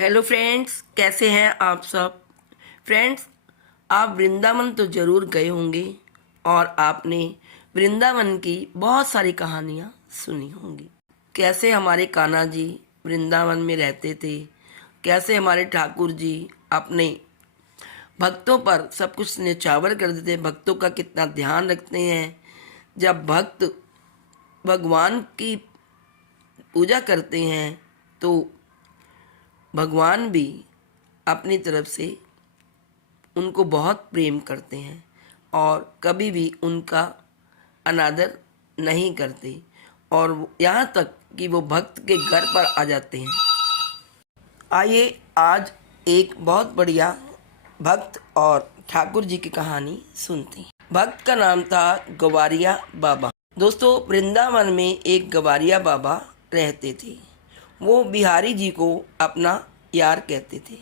Hello friends, कैसे हैं आप सब। फ्रेंड्स, आप वृंदावन तो ज़रूर गए होंगे और आपने वृंदावन की बहुत सारी कहानियाँ सुनी होंगी। कैसे हमारे कान्हा जी वृंदावन में रहते थे, कैसे हमारे ठाकुर जी अपने भक्तों पर सब कुछ न्यौछावर करते थे, भक्तों का कितना ध्यान रखते हैं। जब भक्त भगवान की पूजा करते हैं तो भगवान भी अपनी तरफ से उनको बहुत प्रेम करते हैं और कभी भी उनका अनादर नहीं करते, और यहाँ तक कि वो भक्त के घर पर आ जाते हैं। आइए आज एक बहुत बढ़िया भक्त और ठाकुर जी की कहानी सुनते हैं। भक्त का नाम था गवारिया बाबा। दोस्तों, वृंदावन में एक गवारिया बाबा रहते थे। वो बिहारी जी को अपना यार कहते थे।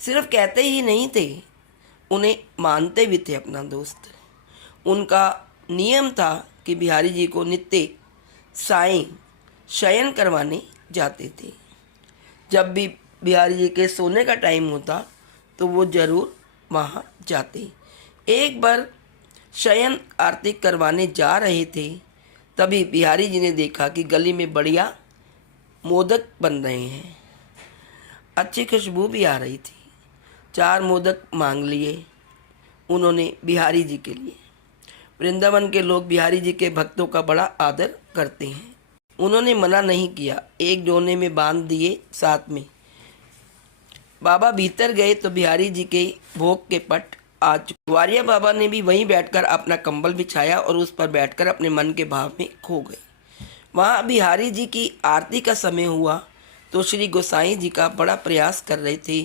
सिर्फ कहते ही नहीं थे, उन्हें मानते भी थे अपना दोस्त। उनका नियम था कि बिहारी जी को नित्य सायं शयन करवाने जाते थे। जब भी बिहारी जी के सोने का टाइम होता तो वो ज़रूर वहाँ जाते। एक बार शयन आरती करवाने जा रहे थे, तभी बिहारी जी ने देखा कि गली में बढ़िया मोदक बन रहे हैं, अच्छी खुशबू भी आ रही थी। 4 मोदक मांग लिए उन्होंने बिहारी जी के लिए। वृंदावन के लोग बिहारी जी के भक्तों का बड़ा आदर करते हैं। उन्होंने मना नहीं किया, एक डोने में बांध दिए साथ में। बाबा भीतर गए तो बिहारी जी के भोग के पट आ चुके। ग्वारिया बाबा ने भी वहीं बैठकर अपना कंबल बिछाया और उस पर बैठकर अपने मन के भाव में खो गए। वहाँ बिहारी जी की आरती का समय हुआ तो श्री गोसाई जी का बड़ा प्रयास कर रहे थे,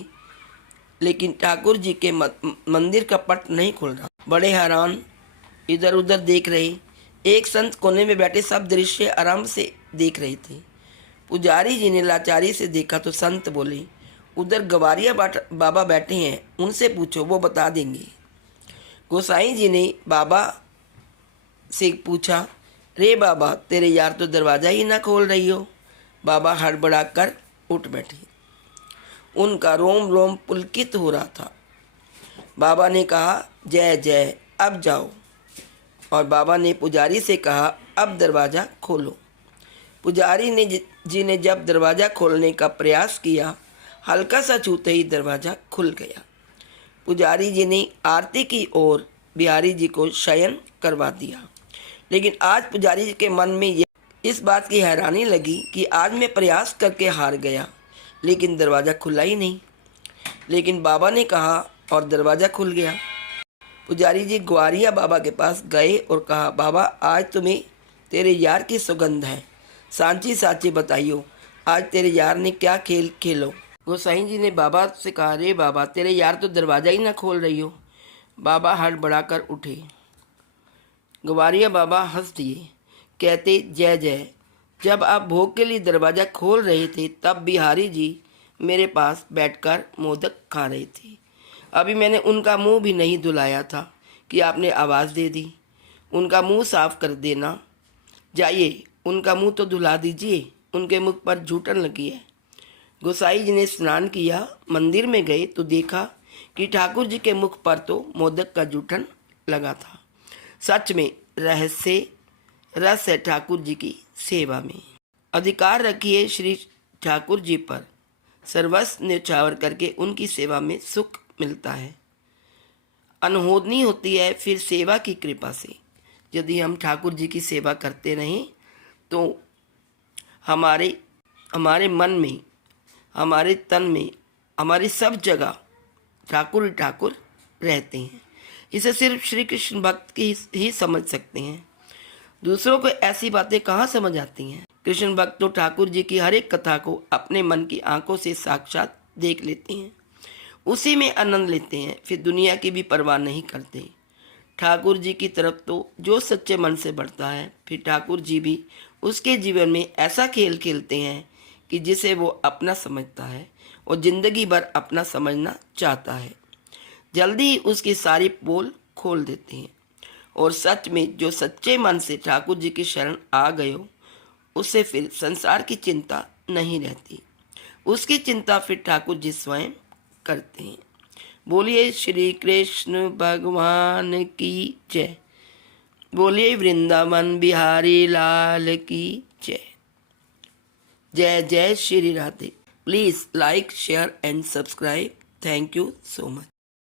लेकिन ठाकुर जी के मंदिर का पट नहीं खुल रहा। बड़े हैरान इधर उधर देख रहे। एक संत कोने में बैठे सब दृश्य आराम से देख रहे थे। पुजारी जी ने लाचारी से देखा तो संत बोले, उधर गवारिया बाबा बैठे हैं, उनसे पूछो, वो बता देंगे। गोसाई जी ने बाबा से पूछा, रे बाबा, तेरे यार तो दरवाज़ा ही ना खोल रही हो। बाबा हड़बड़ा कर उठ बैठे। उनका रोम रोम पुलकित हो रहा था। बाबा ने कहा, जय जय, अब जाओ। और बाबा ने पुजारी से कहा, अब दरवाज़ा खोलो। पुजारी जी ने जब दरवाज़ा खोलने का प्रयास किया, हल्का सा छूते ही दरवाज़ा खुल गया। पुजारी जी ने आरती की और बिहारी जी को शयन करवा दिया। लेकिन आज पुजारी जी के मन में इस बात की हैरानी लगी कि आज मैं प्रयास करके हार गया, लेकिन दरवाज़ा खुला ही नहीं। लेकिन बाबा ने कहा और दरवाज़ा खुल गया। पुजारी जी ग्वारिया बाबा के पास गए और कहा, बाबा, आज तुम्हें तेरे यार की सुगंध है, सांची साची बताइयो, आज तेरे यार ने क्या खेल खेलो। गोसाई जी ने बाबा से कहा, रे बाबा, तेरे यार तो दरवाज़ा ही ना खोल रही हो। बाबा हड़बड़ा कर उठे। ग्वारिया बाबा हंस दिए, कहते, जय जय, जब आप भोग के लिए दरवाज़ा खोल रहे थे तब बिहारी जी मेरे पास बैठकर मोदक खा रहे थे। अभी मैंने उनका मुंह भी नहीं धुलाया था कि आपने आवाज़ दे दी। उनका मुंह साफ कर देना। जाइए, उनका मुंह तो धुला दीजिए, उनके मुख पर जूठन लगी है। गोसाई जी ने स्नान किया, मंदिर में गए तो देखा कि ठाकुर जी के मुख पर तो मोदक का जूठन लगा था। सच में रस है ठाकुर जी की सेवा में। अधिकार रखिए श्री ठाकुर जी पर, सर्वस्व न्यौछावर करके उनकी सेवा में सुख मिलता है। अनहोदनी होती है फिर सेवा की कृपा से। यदि हम ठाकुर जी की सेवा करते रहें तो हमारे मन में, हमारे तन में, हमारी सब जगह ठाकुर ही ठाकुर रहते हैं। इसे सिर्फ श्री कृष्ण भक्त ही समझ सकते हैं। दूसरों को ऐसी बातें कहाँ समझ आती हैं। कृष्ण भक्त तो ठाकुर जी की हर एक कथा को अपने मन की आंखों से साक्षात देख लेते हैं, उसी में आनंद लेते हैं, फिर दुनिया की भी परवाह नहीं करते। ठाकुर जी की तरफ तो जो सच्चे मन से बढ़ता है, फिर ठाकुर जी भी उसके जीवन में ऐसा खेल खेलते हैं कि जिसे वो अपना समझता है और ज़िंदगी भर अपना समझना चाहता है। जल्दी ही उसकी सारी पोल खोल देते हैं। और सच में जो सच्चे मन से ठाकुर जी की शरण आ गए हो, उससे फिर संसार की चिंता नहीं रहती। उसकी चिंता फिर ठाकुर जी स्वयं करते हैं। बोलिए श्री कृष्ण भगवान की जय। बोलिए वृंदावन बिहारी लाल की जय। जय जय Shri Radhe. Please like share and subscribe. Thank you so much.